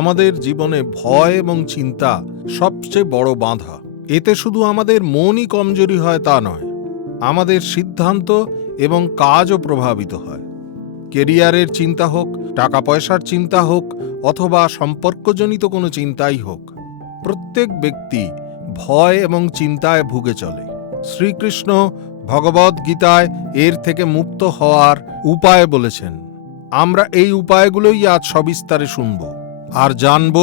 আমাদের জীবনে ভয় এবং চিন্তা সবচেয়ে বড় বাধা। এতে শুধু আমাদের মনই কমজোরি হয় তা নয়, আমাদের সিদ্ধান্ত এবং কাজও প্রভাবিত হয়। কেরিয়ারের চিন্তা হোক, টাকা পয়সার চিন্তা হোক, অথবা সম্পর্কজনিত কোনো চিন্তাই হোক, প্রত্যেক ব্যক্তি ভয় এবং চিন্তায় ভুগে চলে। শ্রীকৃষ্ণ ভগবদ্গীতায় এর থেকে মুক্ত হওয়ার উপায় বলেছেন। আমরা এই উপায়গুলোই আজ সবিস্তারে শুনব আর জানব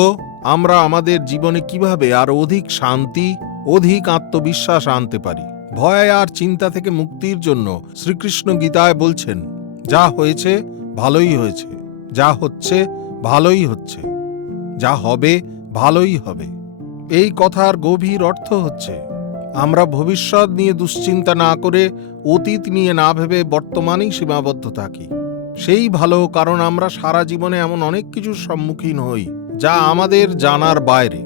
আমরা আমাদের জীবনে কিভাবে আরো অধিক শান্তি, অধিক আত্মবিশ্বাস আনতে পারি। ভয় আর চিন্তা থেকে মুক্তির জন্য শ্রীকৃষ্ণ গীতায় বলছেন, যা হয়েছে ভালোই হয়েছে, যা হচ্ছে ভালোই হচ্ছে, যা হবে ভালোই হবে। এই কথার গভীর অর্থ হচ্ছে, আমরা ভবিষ্যৎ নিয়ে দুশ্চিন্তা না করে, অতীত নিয়ে না ভেবে বর্তমানেই সীমাবদ্ধ থাকি। সেই ভালো, কারণ আমরা সারা জীবনে এমন অনেক কিছুর সম্মুখীন হই যা আমাদের জানার বাইরে।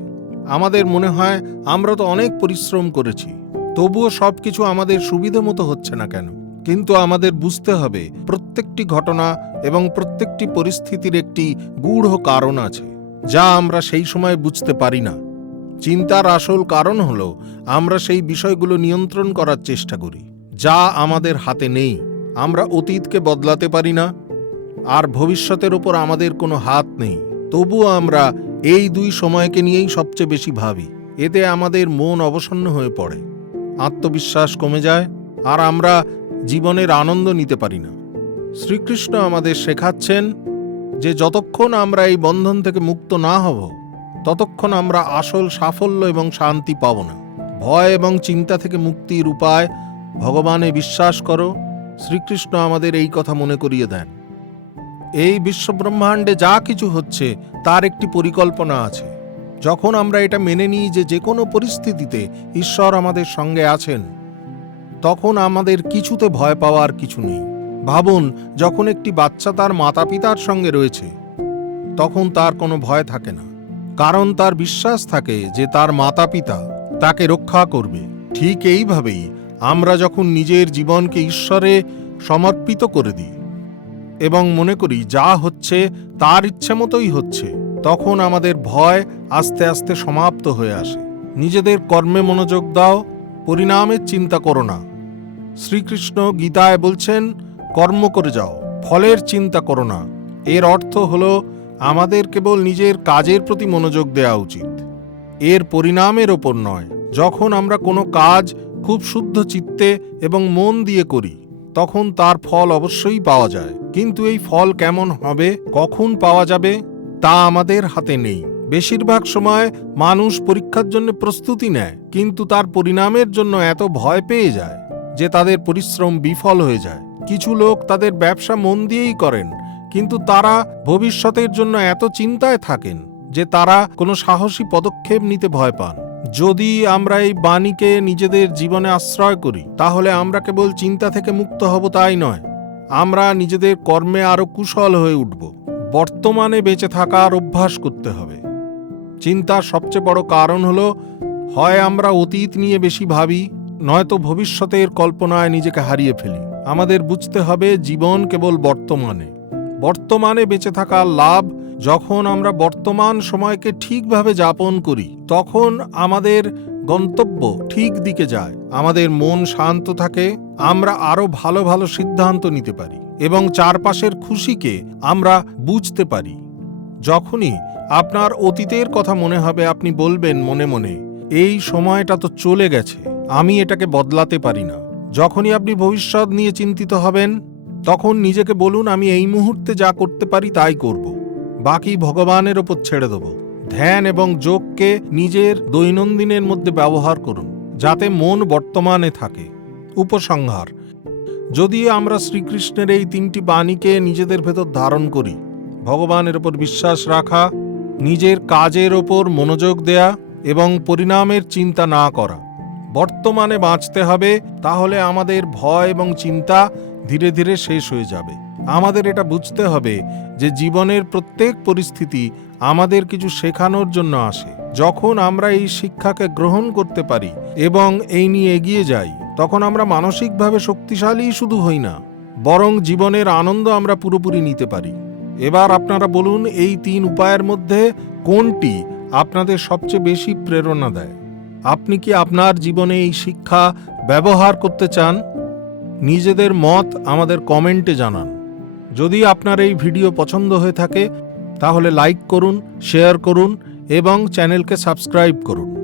আমাদের মনে হয় আমরা তো অনেক পরিশ্রম করেছি, তবুও সবকিছু আমাদের সুবিধে মতো হচ্ছে না কেন। কিন্তু আমাদের বুঝতে হবে, প্রত্যেকটি ঘটনা এবং প্রত্যেকটি পরিস্থিতির একটি গূঢ় কারণ আছে, যা আমরা সেই সময় বুঝতে পারি না। চিন্তার আসল কারণ হলো আমরা সেই বিষয়গুলো নিয়ন্ত্রণ করার চেষ্টা করি যা আমাদের হাতে নেই। আমরা অতীতকে বদলাতে পারি না, আর ভবিষ্যতের উপর আমাদের কোনো হাত নেই। তবুও আমরা এই দুই সময়কে নিয়েই সবচেয়ে বেশি ভাবি। এতে আমাদের মন অবসন্ন হয়ে পড়ে, আত্মবিশ্বাস কমে যায়, আর আমরা জীবনের আনন্দ নিতে পারি না। শ্রীকৃষ্ণ আমাদের শেখাচ্ছেন যে যতক্ষণ আমরা এই বন্ধন থেকে মুক্ত না হব, ততক্ষণ আমরা আসল সাফল্য এবং শান্তি পাব না। ভয় এবং চিন্তা থেকে মুক্তির উপায় ভগবানে বিশ্বাস করো। শ্রীকৃষ্ণ আমাদের এই কথা মনে করিয়ে দেন। এই বিশ্বব্রহ্মাণ্ডে যা কিছু হচ্ছে তার একটি পরিকল্পনা আছে। যখন আমরা এটা মেনে নিই যে কোনো পরিস্থিতিতে ঈশ্বর আমাদের সঙ্গে আছেন, তখন আমাদের কিছুতে ভয় পাওয়ার কিছু নেই। ভাবুন, যখন একটি বাচ্চা তার মাতা পিতার সঙ্গে রয়েছে, তখন তার কোনো ভয় থাকে না, কারণ তার বিশ্বাস থাকে যে তার মাতা পিতা তাকে রক্ষা করবে। ঠিক এইভাবেই আমরা যখন নিজের জীবনকে ঈশ্বরে সমর্পিত করে দিই এবং মনে করি যা হচ্ছে তার ইচ্ছে মতোই হচ্ছে, তখন আমাদের ভয় আস্তে আস্তে সমাপ্ত হয়ে আসে। নিজেদের কর্মে মনোযোগ দাও, পরিণামের চিন্তা করো না। শ্রীকৃষ্ণ গীতায় বলছেন, কর্ম করে যাও, ফলের চিন্তা করো না। এর অর্থ হলো আমাদের কেবল নিজের কাজের প্রতি মনোযোগ দেওয়া উচিত, এর পরিণামের ওপর নয়। যখন আমরা কোনো কাজ খুব শুদ্ধ চিত্তে এবং মন দিয়ে করি, তখন তার ফল অবশ্যই পাওয়া যায়। কিন্তু এই ফল কেমন হবে, কখন পাওয়া যাবে, তা আমাদের হাতে নেই। বেশিরভাগ সময় মানুষ পরীক্ষার জন্য প্রস্তুতি নেয়, কিন্তু তার পরিণামের জন্য এত ভয় পেয়ে যায় যে তাদের পরিশ্রম বিফল হয়ে যায়। কিছু লোক তাদের ব্যবসা মন দিয়েই করেন, কিন্তু তারা ভবিষ্যতের জন্য এত চিন্তায় থাকেন যে তারা কোনো সাহসী পদক্ষেপ নিতে ভয় পান। যদি আমরা এই বাণীকে নিজেদের জীবনে আশ্রয় করি, তাহলে আমরা কেবল চিন্তা থেকে মুক্ত হব তাই নয়, আমরা নিজেদের কর্মে আরো কুশল হয়ে উঠব। বর্তমানে বেঁচে থাকার অভ্যাস করতে হবে। চিন্তার সবচেয়ে বড় কারণ হলো, হয় আমরা অতীত নিয়ে বেশি ভাবি, নয়তো ভবিষ্যতের কল্পনায় নিজেকে হারিয়ে ফেলি। আমাদের বুঝতে হবে, জীবন কেবল বর্তমানে বেঁচে থাকার লাভ। যখন আমরা বর্তমান সময়কে ঠিকভাবে যাপন করি, তখন আমাদের গন্তব্য ঠিক দিকে যায়, আমাদের মন শান্ত থাকে, আমরা আরো ভালো ভালো সিদ্ধান্ত নিতে পারি এবং চারপাশের খুশিকে আমরা বুঝতে পারি। যখনই আপনার অতীতের কথা মনে হবে, আপনি বলবেন মনে মনে, এই সময়টা তো চলে গেছে, আমি এটাকে বদলাতে পারি না। যখনই আপনি ভবিষ্যৎ নিয়ে চিন্তিত হবেন, তখন নিজেকে বলুন, আমি এই মুহূর্তে যা করতে পারি তাই করব, বাকি ভগবানের ওপর ছেড়ে দেব। ধ্যান এবং যোগকে নিজের দৈনন্দিনের মধ্যে ব্যবহার করুন, যাতে মন বর্তমানে থাকে। উপসংহার: যদি আমরা শ্রীকৃষ্ণের এই তিনটি বাণীকে নিজেদের ভেতর ধারণ করি, ভগবানের ওপর বিশ্বাস রাখা, নিজের কাজের ওপর মনোযোগ দেয়া এবং পরিণামের চিন্তা না করা, বর্তমানে বাঁচতে হবে, তাহলে আমাদের ভয় এবং চিন্তা ধীরে ধীরে শেষ হয়ে যাবে। আমাদের এটা বুঝতে হবে যে জীবনের প্রত্যেক পরিস্থিতি আমাদের কিছু শেখানোর জন্য আসে। যখন আমরা এই শিক্ষাকে গ্রহণ করতে পারি এবং এই নিয়ে এগিয়ে যাই, তখন আমরা মানসিকভাবে শক্তিশালী শুধু হই না, বরং জীবনের আনন্দ আমরা পুরোপুরি নিতে পারি। এবার আপনারা বলুন, এই 3 উপায়ের মধ্যে কোনটি আপনাদের সবচেয়ে বেশি প্রেরণা দেয়? আপনি কি আপনার জীবনে এই শিক্ষা ব্যবহার করতে চান? নিজেদের মত আমাদের কমেন্টে জানান। যদি আপনার এই ভিডিও পছন্দ হয়ে থাকে তাহলে লাইক করুন, শেয়ার করুন এবং চ্যানেলকে সাবস্ক্রাইব করুন।